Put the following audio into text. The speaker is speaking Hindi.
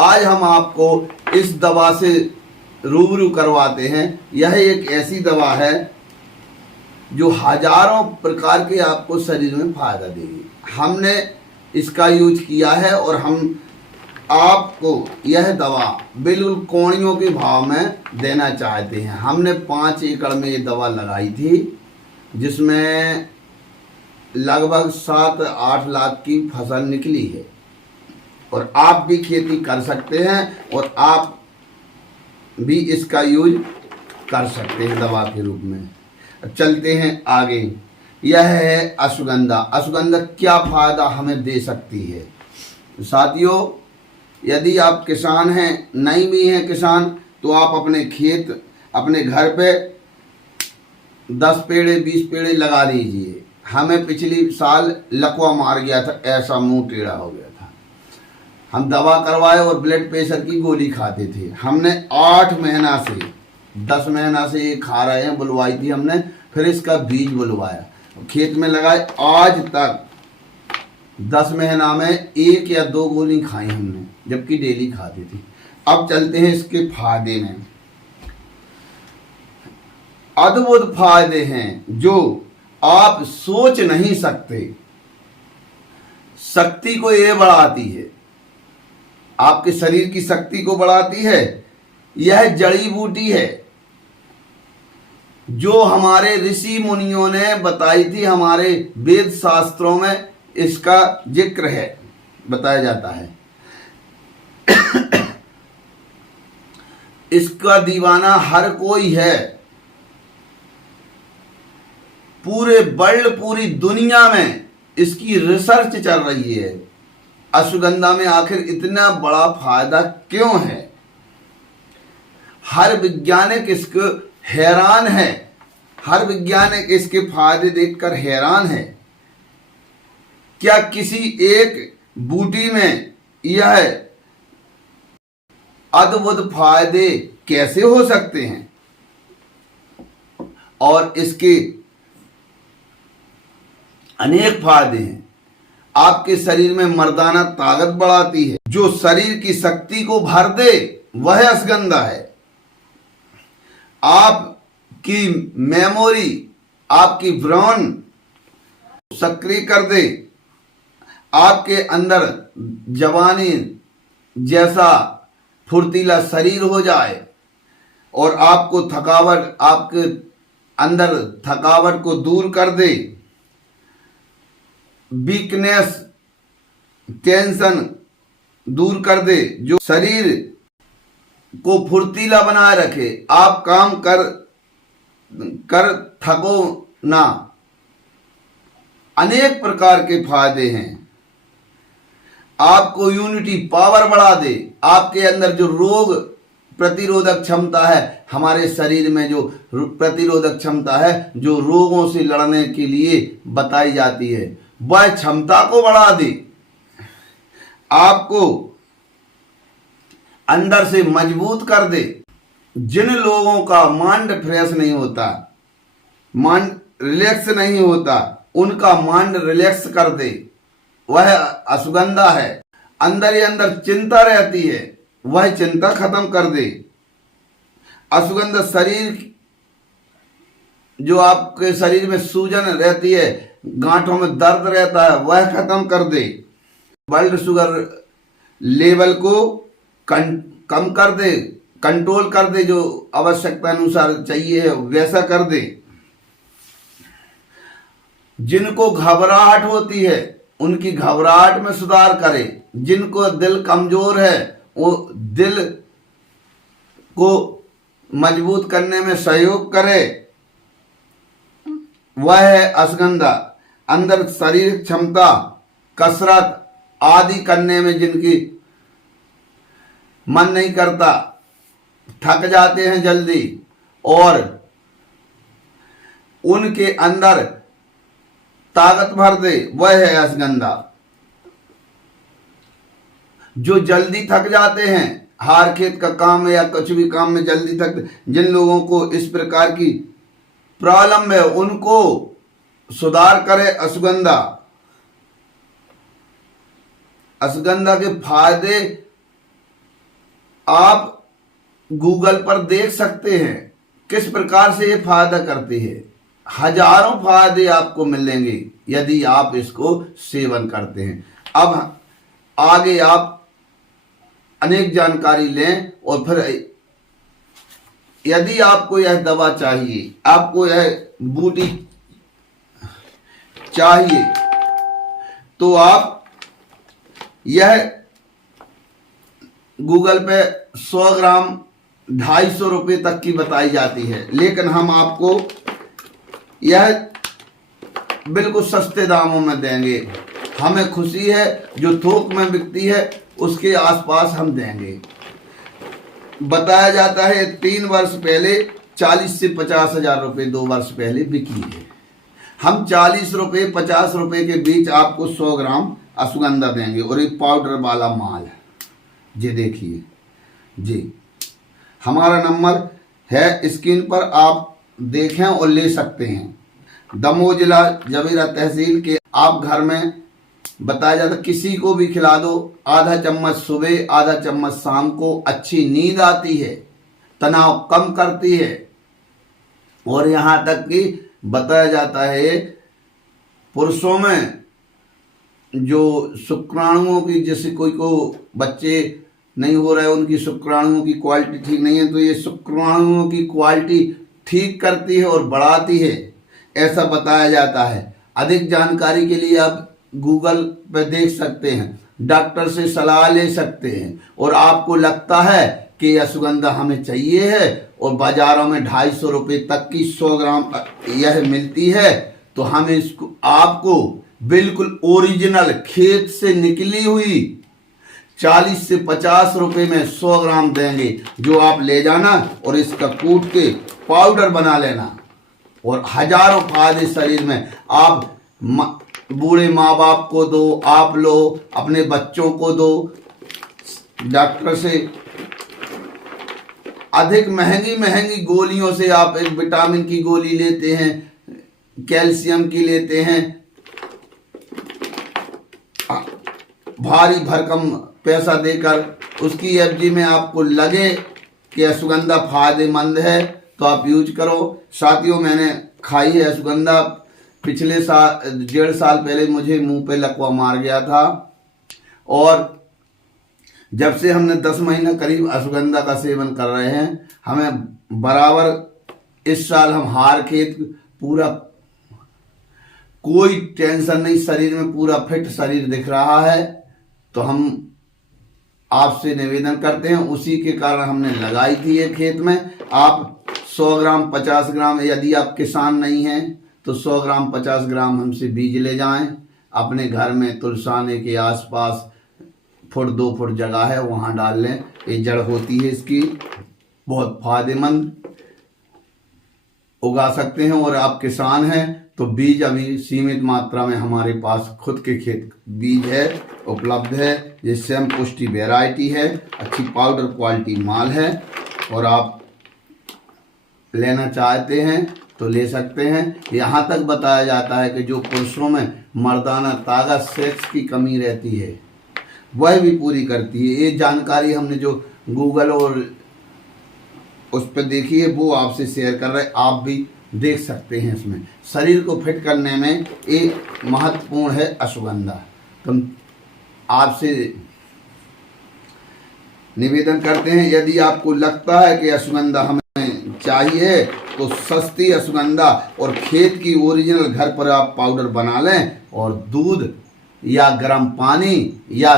आज हम आपको इस दवा से रूबरू करवाते हैं। यह एक ऐसी दवा है जो हजारों प्रकार के आपको शरीर में फायदा देगी। हमने इसका यूज किया है और हम आपको यह दवा बिल्कुल कौड़ियों के भाव में देना चाहते हैं। हमने 5 एकड़ में ये दवा लगाई थी, जिसमें लगभग 7-8 लाख की फसल निकली है। और आप भी खेती कर सकते हैं और आप भी इसका यूज कर सकते हैं दवा के रूप में। चलते हैं आगे। यह है अश्वगंधा। अश्वगंधा क्या फायदा हमें दे सकती है? साथियों, यदि आप किसान हैं, नहीं भी हैं किसान, तो आप अपने खेत, अपने घर पे 10 पेड़े 20 पेड़े लगा लीजिए। हमें पिछली साल लकवा मार गया था, ऐसा मुंह टेढ़ा हो गया था। हम दवा करवाए और ब्लड प्रेशर की गोली खाते थे। हमने 8 महीना से 10 महीना से ये खा रहे हैं। बुलवाई थी हमने, फिर इसका बीज बुलवाया, खेत में लगाए। आज तक 10 महीना में 1 या 2 गोली खाई हमने, जबकि डेली खाते थे। अब चलते हैं इसके फायदे में। अद्भुत फायदे हैं जो आप सोच नहीं सकते। शक्ति को ये बढ़ाती है, आपके शरीर की शक्ति को बढ़ाती है। यह जड़ी बूटी है जो हमारे ऋषि मुनियों ने बताई थी। हमारे वेद शास्त्रों में इसका जिक्र है, बताया जाता है। इसका दीवाना हर कोई है। पूरे वर्ल्ड, पूरी दुनिया में इसकी रिसर्च चल रही है। अश्वगंधा में आखिर इतना बड़ा फायदा क्यों है? हर वैज्ञानिक इसको हैरान है। हर वैज्ञानिक इसके फायदे देखकर हैरान है। क्या किसी एक बूटी में यह अद्भुत फायदे कैसे हो सकते हैं? और इसके अनेक फायदे हैं। आपके शरीर में मर्दाना ताकत बढ़ाती है। जो शरीर की शक्ति को भर दे वह अश्वगंधा है। आपकी मेमोरी, आपकी ब्रेन सक्रिय कर दे। आपके अंदर जवानी जैसा फुर्तीला शरीर हो जाए और आपको थकावट, आपके अंदर थकावट को दूर कर दे। वीकनेस, टेंशन दूर कर दे, जो शरीर को फुर्तीला बनाए रखे। आप काम कर थको ना। अनेक प्रकार के फायदे हैं। आपको यूनिटी पावर बढ़ा दे। आपके अंदर जो रोग प्रतिरोधक क्षमता है, हमारे शरीर में जो प्रतिरोधक क्षमता है, जो रोगों से लड़ने के लिए बताई जाती है, वह क्षमता को बढ़ा दे। आपको अंदर से मजबूत कर दे। जिन लोगों का माइंड फ्रेश नहीं होता, माइंड रिलैक्स नहीं होता, उनका माइंड रिलैक्स कर दे, वह अश्वगंधा है। अंदर ही अंदर चिंता रहती है, वह चिंता खत्म कर दे। अश्वगंधा शरीर, जो आपके शरीर में सूजन रहती है, गांठों में दर्द रहता है, वह खत्म कर दे। ब्लड शुगर लेवल को कम कर दे, कंट्रोल कर दे। जो आवश्यकता अनुसार चाहिए है वैसा कर दे। जिनको घबराहट होती है उनकी घबराहट में सुधार करे। जिनको दिल कमजोर है वो दिल को मजबूत करने में सहयोग करे, वह है अश्वगंधा। अंदर शरीर क्षमता, कसरत आदि करने में जिनकी मन नहीं करता, थक जाते हैं जल्दी, और उनके अंदर ताकत भर दे, वह है अश्वगंधा। जो जल्दी थक जाते हैं, हार खेत का काम या कुछ भी काम में जल्दी थक, जिन लोगों को इस प्रकार की प्रॉब्लम है, उनको सुधार करे अश्वगंधा। अश्वगंधा के फायदे आप गूगल पर देख सकते हैं किस प्रकार से ये फायदा करती है। हजारों फायदे आपको मिलेंगे यदि आप इसको सेवन करते हैं। अब आगे आप अनेक जानकारी लें और फिर यदि आपको यह दवा चाहिए, आपको यह बूटी चाहिए, तो आप यह गूगल पे 100 ग्राम 250 रुपये तक की बताई जाती है, लेकिन हम आपको यह बिल्कुल सस्ते दामों में देंगे। हमें खुशी है जो थोक में बिकती है उसके आसपास हम देंगे। बताया जाता है 3 वर्ष पहले 40 से 50 हजार रुपये 2 वर्ष पहले बिकी है। हम 40 रुपये 50 रुपये के बीच आपको 100 ग्राम अश्वगंधा देंगे और ये पाउडर वाला माल है। जी देखिए जी, हमारा नंबर है स्क्रीन पर, आप देखें और ले सकते हैं। दमोह जिला जबीरा तहसील के आप घर में बताया जाता किसी को भी खिला दो, आधा चम्मच सुबह आधा चम्मच शाम को, अच्छी नींद आती है, तनाव कम करती है। और यहाँ तक कि बताया जाता है पुरुषों में जो शुक्राणुओं की, जैसे कोई को बच्चे नहीं हो रहे, उनकी शुक्राणुओं की क्वालिटी ठीक नहीं है, तो ये शुक्राणुओं की क्वालिटी ठीक करती है और बढ़ाती है, ऐसा बताया जाता है। अधिक जानकारी के लिए आप गूगल पे देख सकते हैं, डॉक्टर से सलाह ले सकते हैं। और आपको लगता है कि अश्वगंधा हमें चाहिए है और बाजारों में 250 रुपये तक की 100 ग्राम यह मिलती है, तो हम इसको आपको बिल्कुल ओरिजिनल खेत से निकली हुई 40 से 50 रुपए में 100 ग्राम देंगे, जो आप ले जाना और इसका कूट के पाउडर बना लेना और हजारों फायदे शरीर में। आप बूढ़े माँ बाप को दो, आप लो, अपने बच्चों को दो। डॉक्टर से अधिक महंगी महंगी गोलियों से आप एक विटामिन की गोली लेते हैं, कैल्शियम की लेते हैं, भारी भरकम पैसा देकर, उसकी एफजी में आपको लगे कि अश्वगंधा फायदेमंद है तो आप यूज करो। साथियों, मैंने खाई है अश्वगंधा, पिछले साल 1.5 साल पहले मुझे मुंह पे लकवा मार गया था, और जब से हमने 10 महीना करीब अश्वगंधा का सेवन कर रहे हैं, हमें बराबर इस साल हम हार खेत पूरा, कोई टेंशन नहीं, शरीर में पूरा फिट शरीर दिख रहा है। तो हम आपसे निवेदन करते हैं, उसी के कारण हमने लगाई थी ये खेत में। आप 100 ग्राम 50 ग्राम, यदि आप किसान नहीं हैं तो 100 ग्राम 50 ग्राम हमसे बीज ले जाएं, अपने घर में तुलसाने के आसपास 1-2 फुट जगह है वहाँ डाल लें। ये जड़ होती है इसकी, बहुत फायदेमंद, उगा सकते हैं। और आप किसान हैं तो बीज अभी सीमित मात्रा में हमारे पास खुद के खेत बीज है, उपलब्ध है, जिससे हम पुष्टि वैरायटी है, अच्छी पाउडर क्वालिटी माल है, और आप लेना चाहते हैं तो ले सकते हैं। यहाँ तक बताया जाता है कि जो पुरुषों में मर्दाना ताकत, सेक्स की कमी रहती है, वह भी पूरी करती है। ये जानकारी हमने जो गूगल और उस पर देखी है वो आपसे शेयर कर रहे हैं, आप भी देख सकते हैं। इसमें शरीर को फिट करने में एक महत्वपूर्ण है अश्वगंधा। तो आपसे निवेदन करते हैं, यदि आपको लगता है कि अश्वगंधा हमें चाहिए तो सस्ती अश्वगंधा और खेत की ओरिजिनल घर पर आप पाउडर बना लें, और दूध या गर्म पानी या